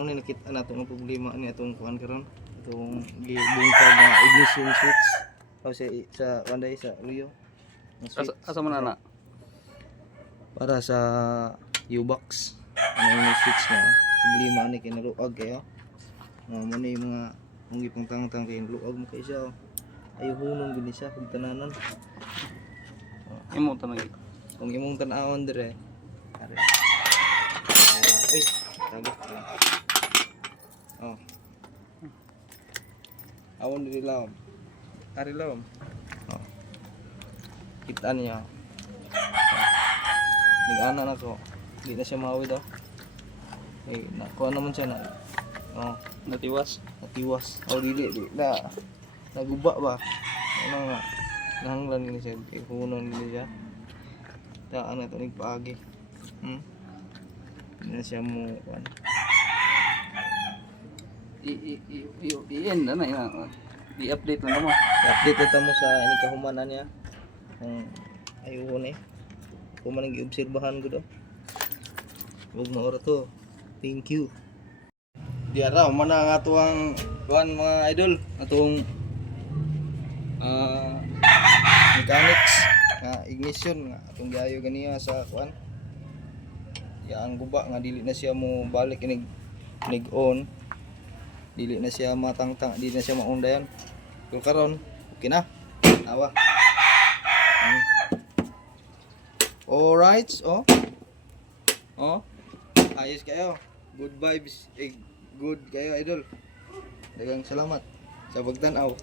una nakita nato ang problema ni atong kuan karon. Itong gibungkag na ignition switch. O sa kanday sa Rio. Asa man ana? Para sa U-box. Ano yung switch na problema ni kinaluag kayo. Mo ni mga mong ipang tangtang kay luag mo kay siya. Ayo hunong gini siya kung tananan. Imo tanong. Kung imong tan-awon dire. Are. Uy, tago. Oh. Awon diri laom. Ari laom. Oh. Kita niya. Nag-ana na ko. Hindi na siya mawi daw. Eh, nakuha naman siya na. Oh, Natiwas. natiwas. Oh, dili na. Naguba ba? Ano nga? Nahanglan gini siya. Ihunon gini siya. Daan na ito nagpaagi. Hindi na siya mo. I-end na na. I-update na mo. I-update ito mo sa inikahumanan niya. Kung ayun eh. Kung manang giobserbahan ko daw. Huwag na oras to. Thank you. Di araw, mana nga ito ang kuhan mga idol. Atong mechanics nga ignition nga atong gayo ganiya sa kuhan. Ya ang guba nga dili na siya mo balik inig on. Dili na siya matangtang, dili na siya maundayan. Pero karon, okay na. Awa. Alright, oh. Oh. Ayos kayo. Good vibes. Good kayo, idol. Daghang salamat sa pagtanaw.